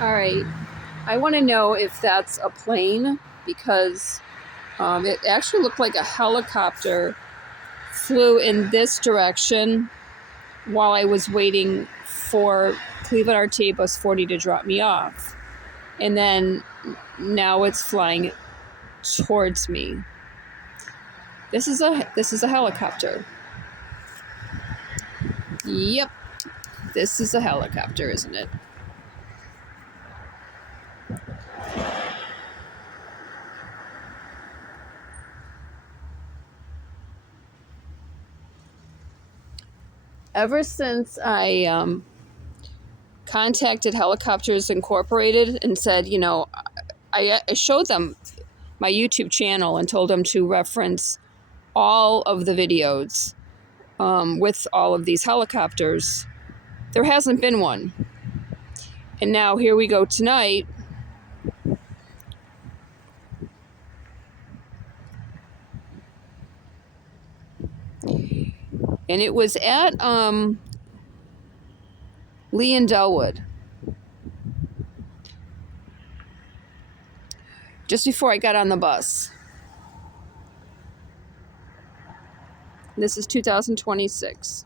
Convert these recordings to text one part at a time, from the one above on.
All right. I want to know if that's a plane because it actually looked like a helicopter flew in this direction while I was waiting for Cleveland RTA bus 40 to drop me off. And then now it's flying towards me. This is a helicopter. Yep. This is a helicopter, isn't it? Ever since I contacted Helicopters Incorporated and said, I showed them my YouTube channel and told them to reference all of the videos with all of these helicopters. There hasn't been one. And now here we go tonight. And it was at Lee and Dellwood. Just before I got on the bus. This is 2026.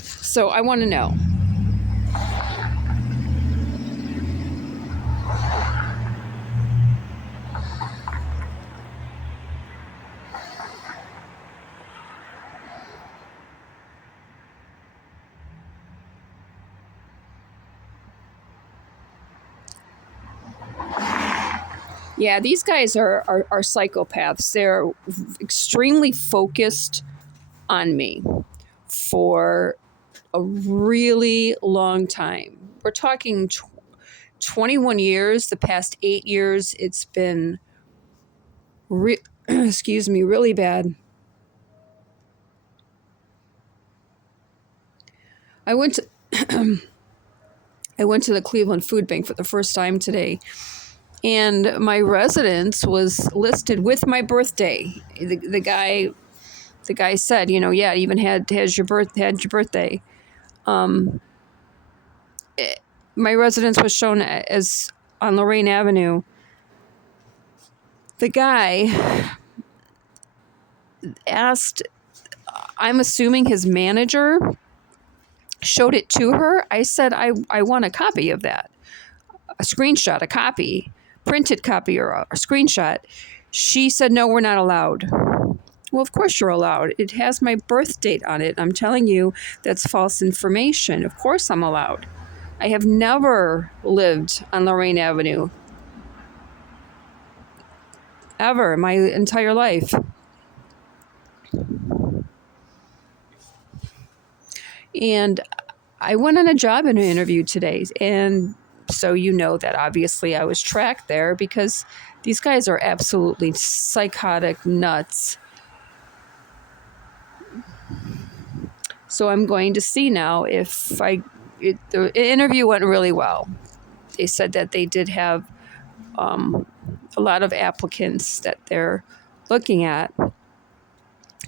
So I want to know. Yeah, these guys are psychopaths. They're extremely focused on me for a really long time. We're talking 21 years. The past 8 years, it's been, really bad. I went to I went to the Cleveland Food Bank for the first time today, and my residence was listed with my birthday. The guy said, yeah, it even had your birthday. My residence was shown as on Lorraine Avenue. The guy asked, I'm assuming his manager showed it to her. I said, I want a copy of that, a screenshot, a copy, printed copy or a screenshot. She said, no, we're not allowed. Well, of course you're allowed. It has my birth date on it. I'm telling you, that's false information. Of course I'm allowed. I have never lived on Lorraine Avenue. Ever, my entire life. And I went on a job interview today, and so you know that obviously I was tracked there because these guys are absolutely psychotic nuts. So I'm going to see now if the interview went really well. They said that they did have a lot of applicants that they're looking at.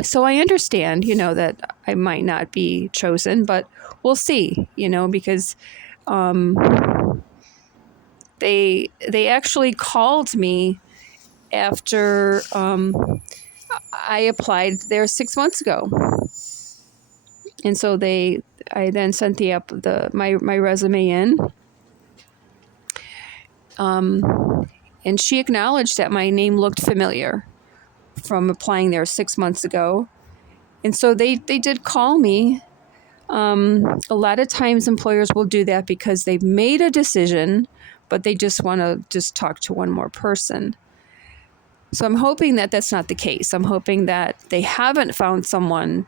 So I understand, that I might not be chosen, but we'll see, because they actually called me after I applied there 6 months ago. And so I then sent my resume in. And she acknowledged that my name looked familiar from applying there 6 months ago. And so they did call me. A lot of times employers will do that because they've made a decision, but they just want to talk to one more person. So I'm hoping that that's not the case. I'm hoping that they haven't found someone,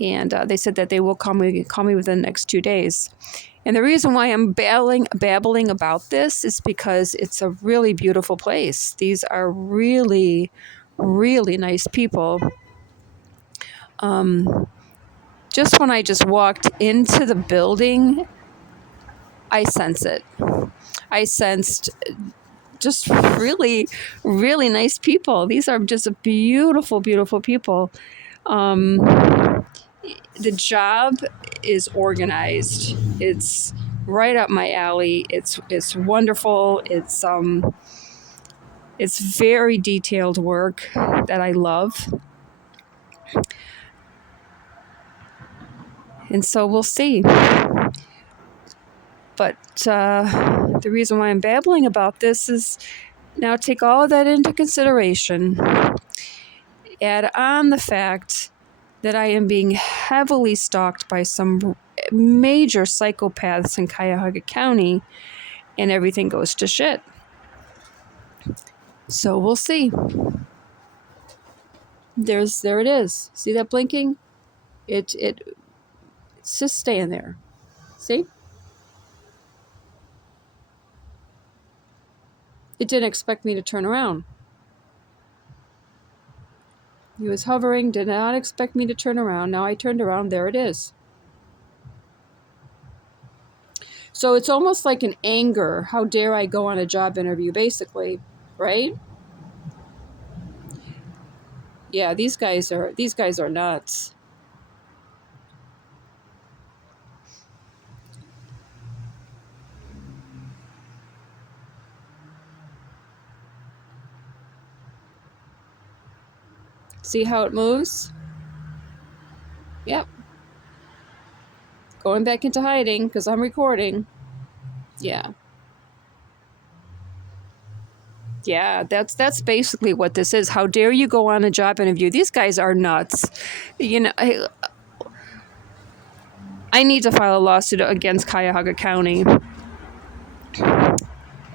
and they said that they will call me within the next 2 days. And the reason why I'm babbling about this is because it's a really beautiful place. These are really, really nice people. Just when I just walked into the building, I sense it. I sensed just really, really nice people. These are just beautiful, beautiful people. Um, the job is organized. It's right up my alley. It's wonderful. It's very detailed work that I love. And so we'll see. But the reason why I'm babbling about this is now take all of that into consideration. Add on the fact that I am being heavily stalked by some major psychopaths in Cuyahoga County, and everything goes to shit. So we'll see. There it is. See that blinking? It's just staying there. See? It didn't expect me to turn around. He was hovering, did not expect me to turn around. Now I turned around, there it is. So it's almost like an anger. How dare I go on a job interview, basically, right? Yeah, these guys are nuts. See how it moves? Yep. Going back into hiding because I'm recording. Yeah. Yeah, that's basically what this is. How dare you go on a job interview? These guys are nuts. You know, I need to file a lawsuit against Cuyahoga County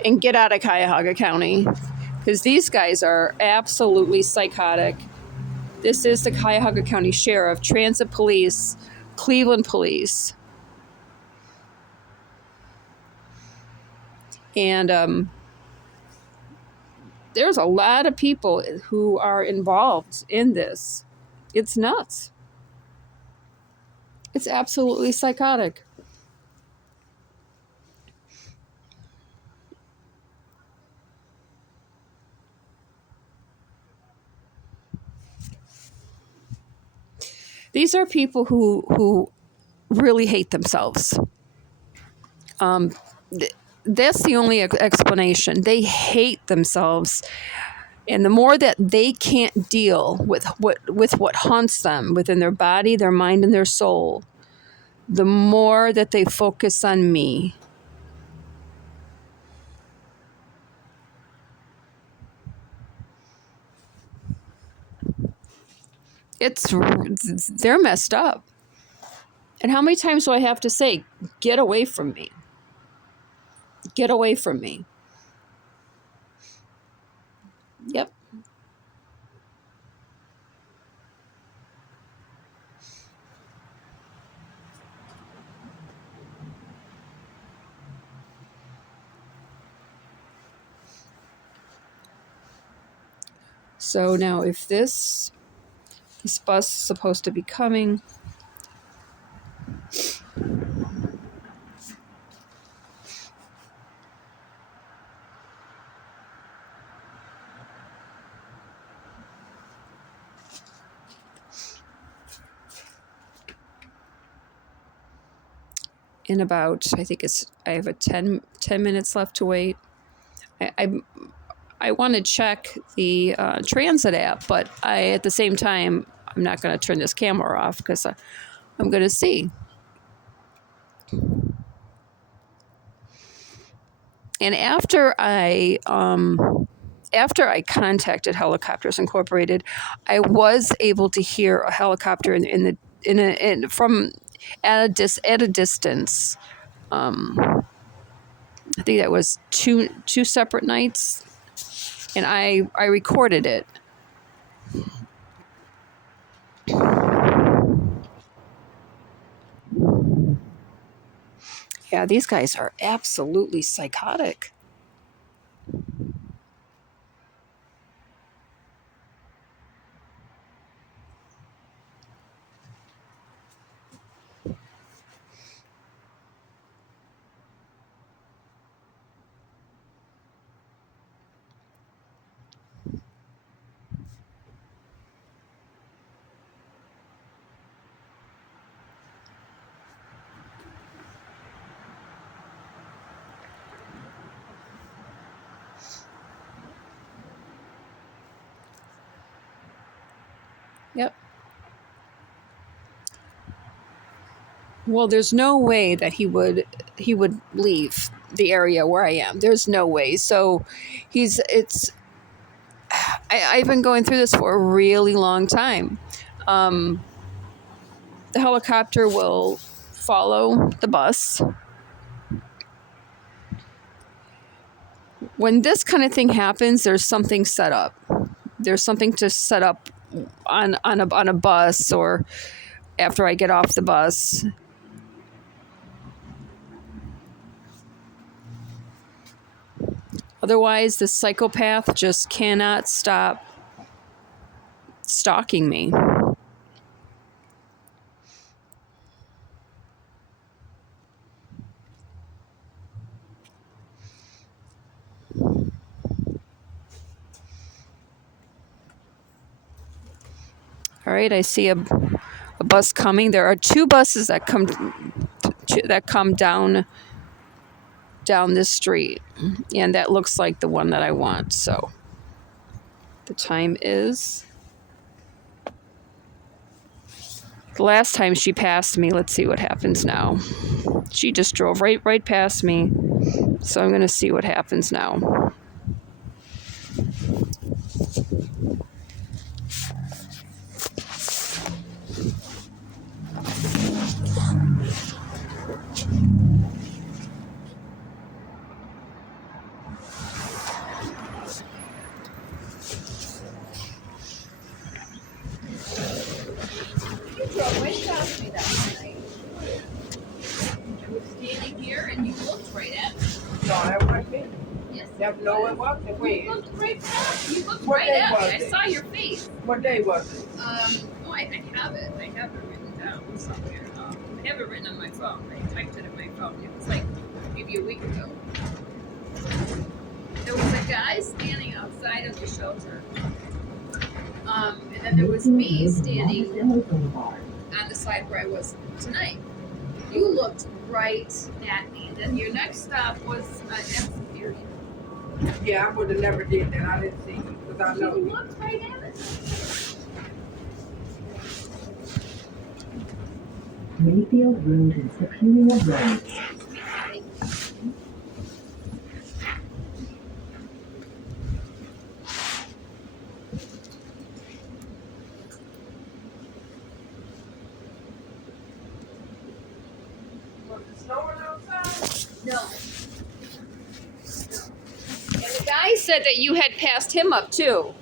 and get out of Cuyahoga County because these guys are absolutely psychotic. This is the Cuyahoga County Sheriff, Transit Police, Cleveland Police. And there's a lot of people who are involved in this. It's nuts. It's absolutely psychotic. These are people who really hate themselves. Um, that's the only explanation. They hate themselves, and the more that they can't deal with what haunts them within their body, their mind, and their soul, the more that they focus on me. It's they're messed up. And how many times do I have to say, get away from me? Get away from me. Yep. So now if this bus is supposed to be coming, in about, I have 10 minutes left to wait. I want to check the transit app, but at the same time, I'm not going to turn this camera off because I'm going to see. And after I contacted Helicopters Incorporated, I was able to hear a helicopter from at a distance. I think that was two separate nights, and I recorded it. Yeah, these guys are absolutely psychotic. Yep. Well, there's no way that he would leave the area where I am. There's no way. So I've been going through this for a really long time. The helicopter will follow the bus. When this kind of thing happens, there's something set up. There's something to set up on a bus or after I get off the bus. Otherwise, the psychopath just cannot stop stalking me. All right, I see a bus coming. There are two buses that come down this street, and that looks like the one that I want. So the time is the last time she passed me. Let's see what happens now. She just drove right past me. So I'm going to see what happens now. No, it wasn't. Wait. You looked right past. You looked What right day at was me. it? I saw your face. What day was it? No, I have it. I have it written down somewhere. I have it written on my phone. I typed it in my phone. It was like maybe a week ago. There was a guy standing outside of the shelter. And then there was me standing on the side where I was tonight. You looked right at me. Then your next stop was Fury. Yeah, I would have never did that. I didn't see you because I know. You looked right at it. Mayfield Road and Superior Road. Was it snowing outside? No. And the guy said that you had passed him up too.